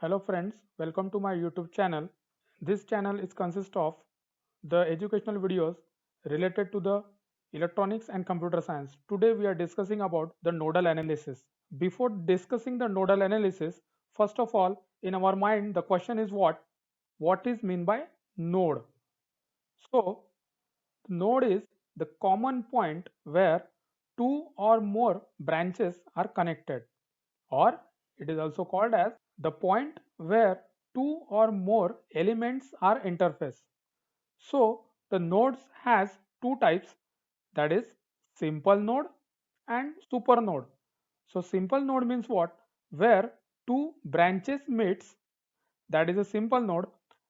Hello friends, welcome to my YouTube channel. This channel is consist of the educational videos related to the electronics and computer science. Today we are discussing about the nodal analysis. Before discussing the nodal analysis, first of all, in our mind the question is what? What is mean by node? So, node is the common point where two or more branches are connected, or it is also called as the point where two or more elements are interface. So the nodes has two types, that is simple node and super node. So simple node means what? Where two branches meets, that is a simple node,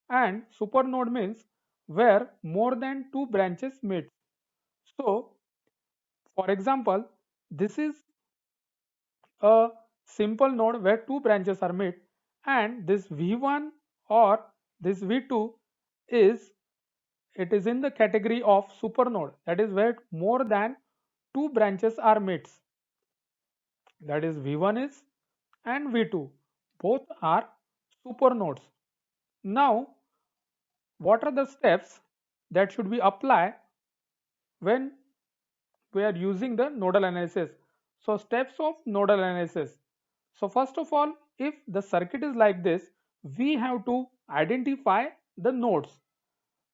and super node means where more than two branches meet. So for example, this is a simple node where two branches are met, and this v1 or this v2 is it is in the category of supernode, that is where more than two branches are mates, that is v1 is and v2 both are supernodes. Now what are the steps that should be applied when we are using the nodal analysis? So steps of nodal analysis. So first of all, if the circuit is like this, we have to identify the nodes.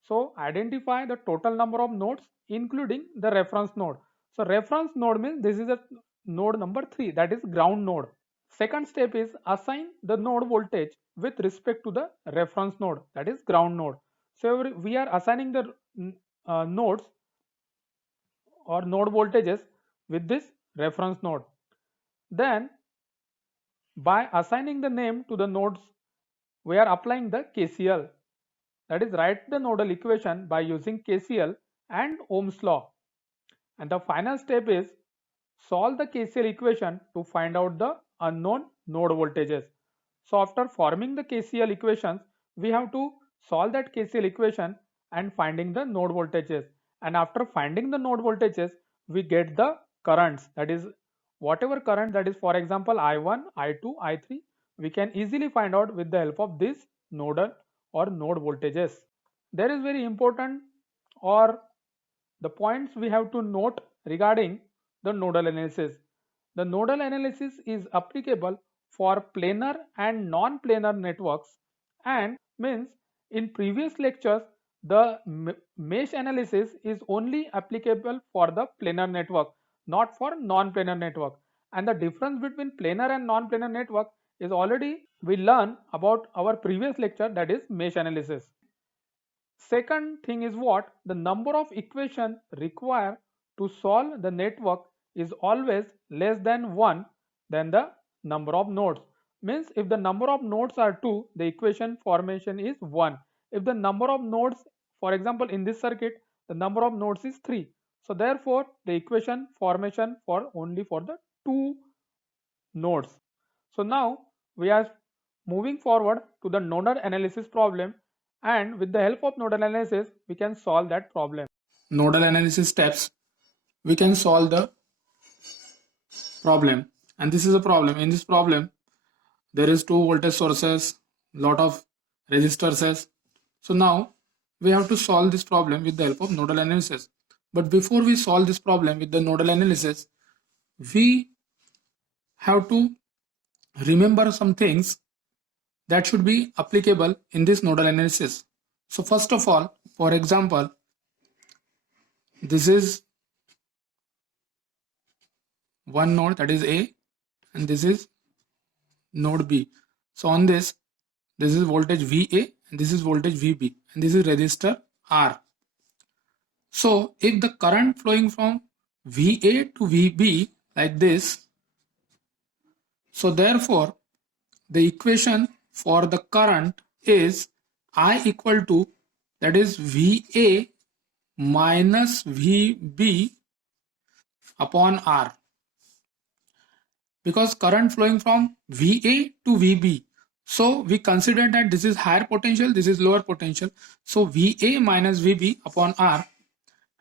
So identify the total number of nodes including the reference node. So reference node means this is a node number 3, that is ground node. Second step is assign the node voltage with respect to the reference node, that is ground node. So we are assigning the nodes or node voltages with this reference node. Then by assigning the name to the nodes, we are applying the KCL, that is write the nodal equation by using KCL and Ohm's law. And the final step is solve the KCL equation to find out the unknown node voltages. So after forming the KCL equations, we have to solve that KCL equation and finding the node voltages. And after finding the node voltages, we get the currents, that is whatever current, that is for example I1, I2, I3, we can easily find out with the help of these nodal or node voltages. There is very important or the points we have to note regarding the nodal analysis. The nodal analysis is applicable for planar and non-planar networks, and means in previous lectures the mesh analysis is only applicable for the planar network, not for non-planar network. And the difference between planar and non-planar network is already we learn about our previous lecture, that is mesh analysis. Second thing is what? The number of equation required to solve the network is always less than 1 than the number of nodes. Means if the number of nodes are 2, the equation formation is 1. If the number of nodes, for example in this circuit, the number of nodes is 3. So therefore the equation formation for only for the 2 nodes. So now we are moving forward to the nodal analysis problem, and with the help of nodal analysis we can solve that problem. Nodal analysis steps, we can solve the problem. And this is a problem. In this problem, there is two voltage sources, lot of resistors. So now we have to solve this problem with the help of nodal analysis. But before we solve this problem with the nodal analysis, we have to remember some things that should be applicable in this nodal analysis. So first of all, for example, this is one node, that is A, and this is node B. So on this is voltage VA and this is voltage VB and this is resistor R. So if the current flowing from VA to VB like this, so therefore the equation for the current is I equal to, that is VA minus VB upon R, because current flowing from VA to VB. So we consider that this is higher potential, this is lower potential. So VA minus VB upon R.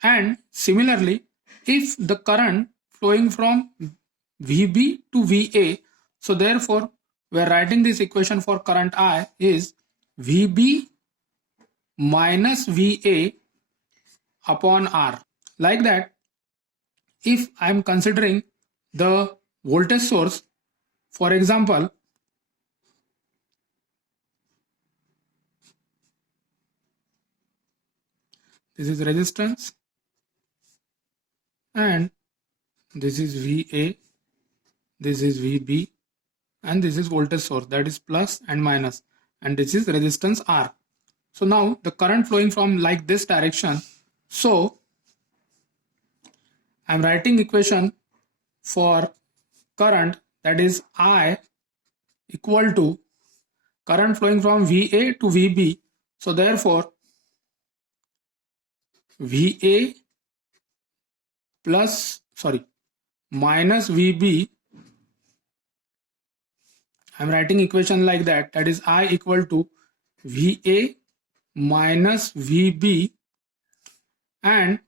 And similarly, if the current flowing from VB to VA, so therefore we are writing this equation for current I is VB minus VA upon R. Like that, if I am considering the voltage source, for example, this is resistance and this is VA, this is VB, and this is voltage source, that is plus and minus, and this is resistance R. So now the current flowing from like this direction. So I am writing equation for current, that is I equal to current flowing from VA to VB. So therefore VA minus VB, I am writing equation like that, that is I equal to VA minus VB, and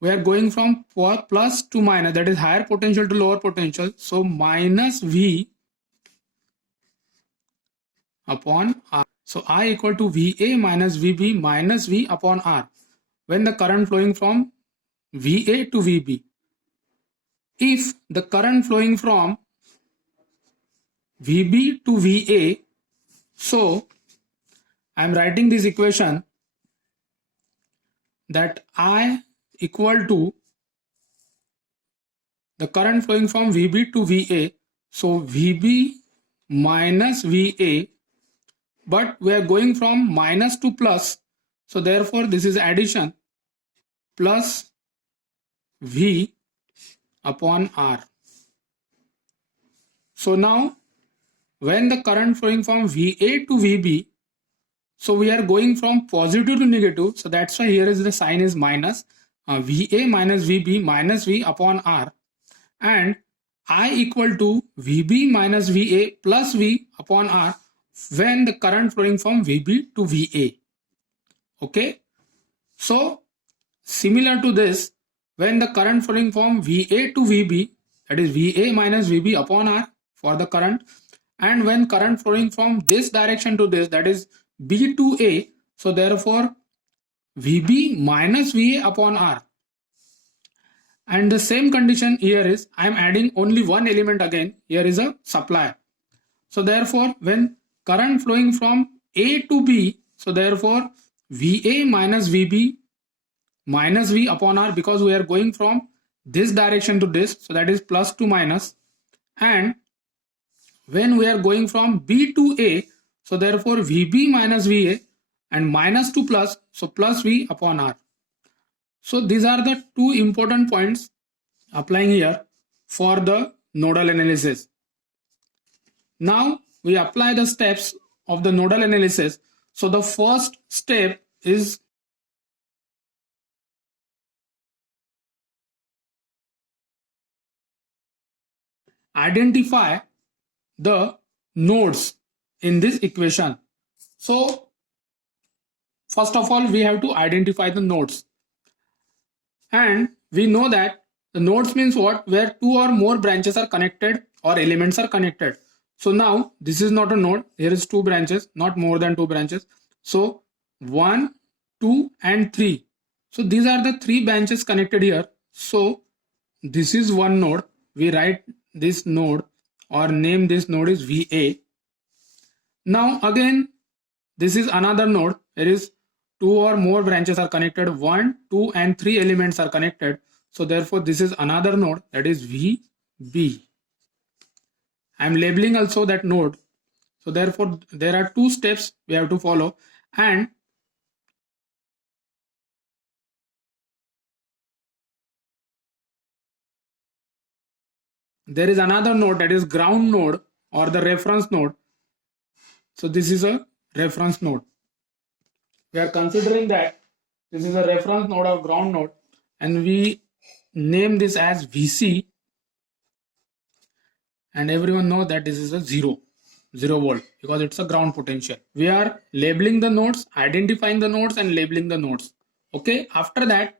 we are going from plus to minus, that is higher potential to lower potential. So minus V upon R. So I equal to VA minus VB minus V upon R when the current flowing from VA to VB. If the current flowing from VB to VA, so I am writing this equation that I equal to the current flowing from VB to VA, so VB minus VA, but we are going from minus to plus, so therefore this is addition, plus V upon R. So now when the current flowing from VA to VB, so we are going from positive to negative, so that's why here is the sign is minus, VA minus VB minus V upon R, and I equal to VB minus VA plus V upon R when the current flowing from VB to VA. Okay, so similar to this, when the current flowing from VA to VB, that is VA minus VB upon R for the current, and when current flowing from this direction to this, that is B to A, so therefore VB minus VA upon R. And the same condition here is, I am adding only one element again, here is a supply. So therefore when current flowing from A to B, so therefore VA minus VB minus V upon R, because we are going from this direction to this, so that is plus to minus, and when we are going from B to A, so therefore VB minus VA and minus to plus, so plus V upon R. So these are the two important points applying here for the nodal analysis. Now we apply the steps of the nodal analysis. So the first step is identify the nodes in this equation. So first of all, we have to identify the nodes, and we know that the nodes means what? Where two or more branches are connected or elements are connected. So now this is not a node, here is two branches, not more than two branches. So 1, 2 and 3. So these are the three branches connected here. So this is one node, we write this node or name this node is VA. Now again this is another node, there is two or more branches are connected, 1, 2 and 3 elements are connected. So therefore this is another node, that is VB. I am labeling also that node. So therefore there are two steps we have to follow, and there is another node, that is ground node or the reference node. So this is a reference node. We are considering that this is a reference node or ground node, and we name this as VC, and everyone know that this is a 0 volt because it's a ground potential. We are labeling the nodes, identifying the nodes and labeling the nodes. Okay, after that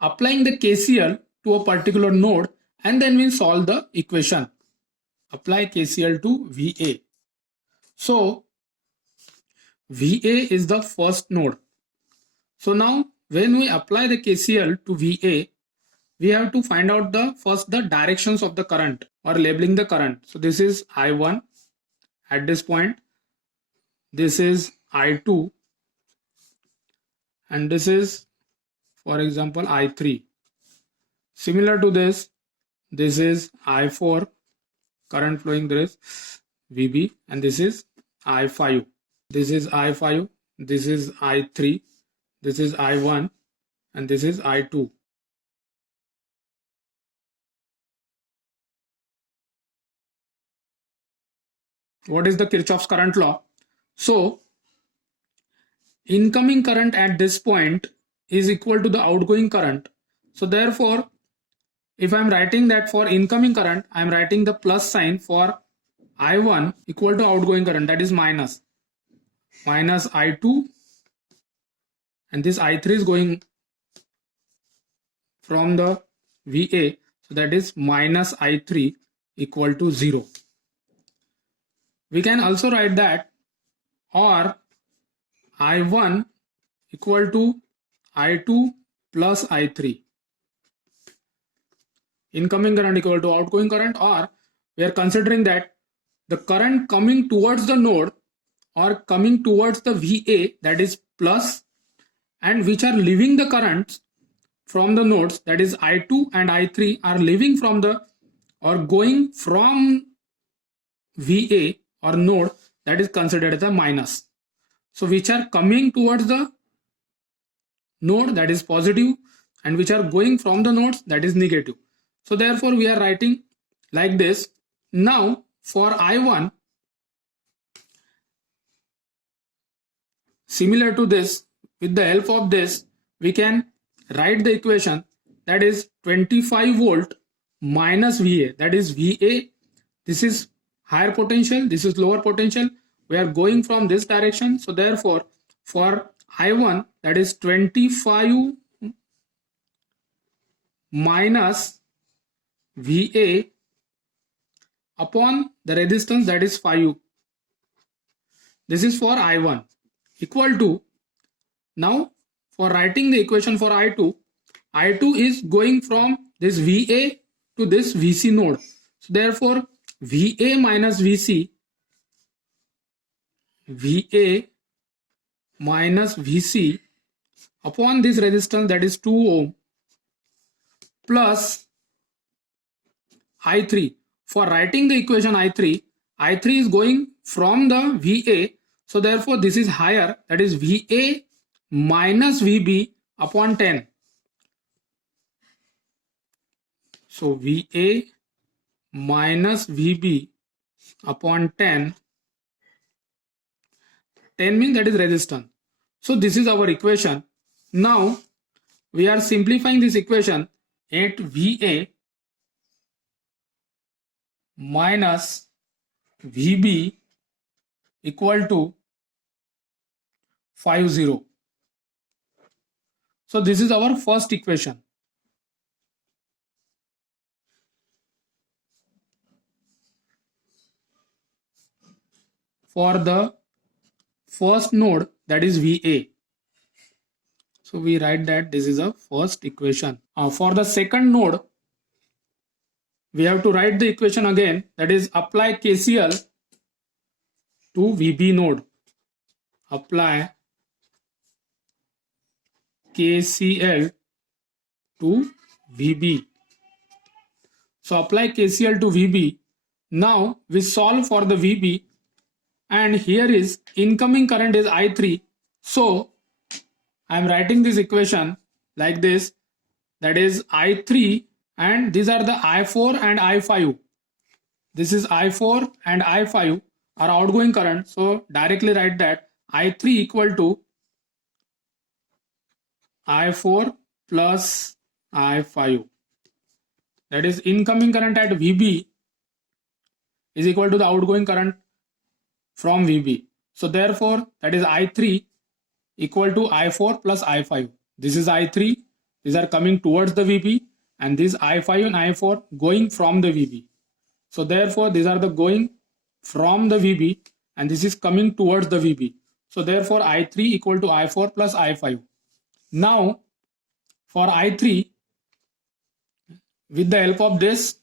applying the KCL to a particular node, and then we solve the equation. Apply KCL to VA. So VA is the first node. So now when we apply the KCL to VA, we have to find out the directions of the current or labeling the current. So this is I1 at this point, this is I2, and this is, for example, I3. Similar to this is I4, current flowing, there is VB, and this is I5. This is I5, this is I3, this is I1, and this is I2. What is the Kirchhoff's current law? So incoming current at this point is equal to the outgoing current. So therefore, if I am writing that for incoming current, I am writing the plus sign for I1 equal to outgoing current, that is minus I2, and this I3 is going from the VA, so that is minus I3 equal to 0. We can also write that, or I1 equal to I2 plus I3. Incoming current equal to outgoing current, or we are considering that the current coming towards the node or coming towards the VA, that is plus, and which are leaving the currents from the nodes, that is I2 and I3, are leaving from the or going from VA or node, that is considered as a minus. So which are coming towards the node, that is positive, and which are going from the nodes, that is negative. So therefore we are writing like this. Now for I1, similar to this, with the help of this, we can write the equation, that is 25 volt minus VA, that is VA, this is higher potential, this is lower potential, we are going from this direction. So therefore for I1, that is 25 minus VA upon the resistance, that is 5. This is for I1 equal to, now for writing the equation for I2 is going from this VA to this VC node. So therefore VA minus VC, VA minus VC upon this resistance, that is 2 ohm, plus I3. For writing the equation I3 is going from the VA, so therefore this is higher, that is VA minus VB upon 10. So VA minus VB upon 10 means that is resistance. So this is our equation. Now we are simplifying this equation at VA minus VB equal to 50. So this is our first equation. For the first node, that is VA. So we write that this is a first equation. For the second node, we have to write the equation again, that is apply KCL to VB node. Apply KCL to VB. So apply KCL to VB. Now we solve for the VB, and here is incoming current is I3. So I am writing this equation like this, that is I3, and these are the I4 and I5. This is I4 and I5 are outgoing current. So directly write that I3 equal to I4 plus I5. That is incoming current at VB is equal to the outgoing current from VB. So therefore that is I3 equal to I4 plus I5. This is I3, these are coming towards the VB, and this I5 and I4 going from the VB. So therefore, these are the going from the VB and this is coming towards the VB. So therefore, I3 equal to I4 plus I5. Now, for I3, with the help of this,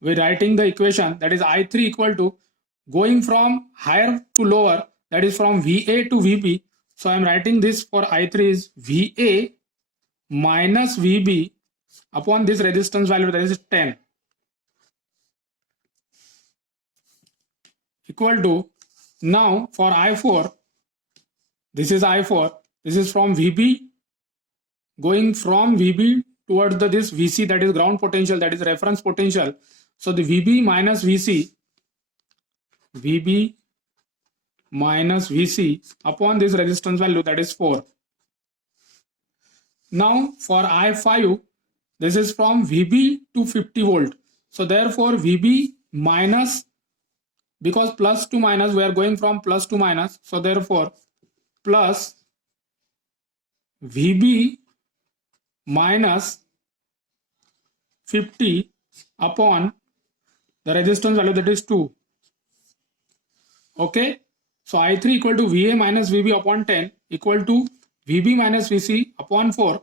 we're writing the equation, that is I3 equal to going from higher to lower, that is from VA to VB. So I'm writing this for I3 is VA minus VB upon this resistance value, that is 10, equal to, now for I4, this is I4, this is from VB, going from VB towards this VC, that is ground potential, that is reference potential. So the VB minus VC upon this resistance value, that is 4. Now for I5, this is from VB to 50 volt. So therefore VB minus, because plus to minus, we are going from plus to minus. So therefore plus VB minus 50 upon the resistance value, that is 2. Okay. So I3 equal to VA minus VB upon 10 equal to VB minus VC upon 4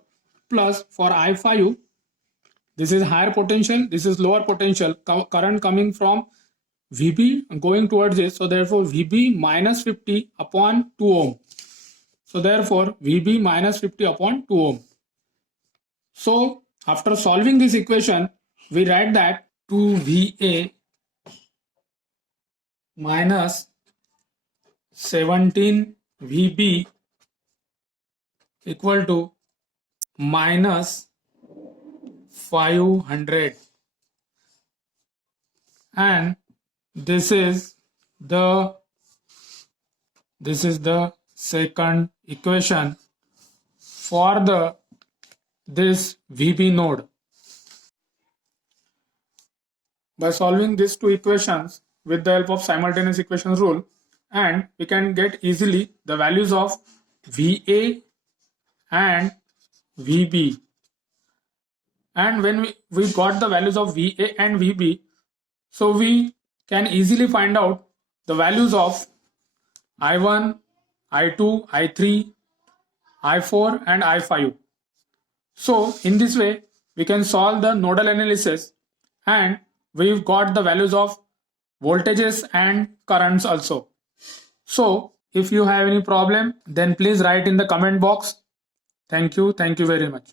plus for I5, this is higher potential, this is lower potential, current coming from VB going towards this. So therefore VB minus 50 upon 2 ohm. So therefore VB minus 50 upon 2 ohm. So after solving this equation, we write that 2VA minus 17 VB equal to minus 500, and this is the second equation for this VB node. By solving these two equations with the help of simultaneous equations rule, and we can get easily the values of VA and VB. And when we got the values of VA and VB, so we can easily find out the values of I1, I2, I3, I4 and I5. So in this way, we can solve the nodal analysis, and we've got the values of voltages and currents also. So if you have any problem, then please write in the comment box. Thank you very much.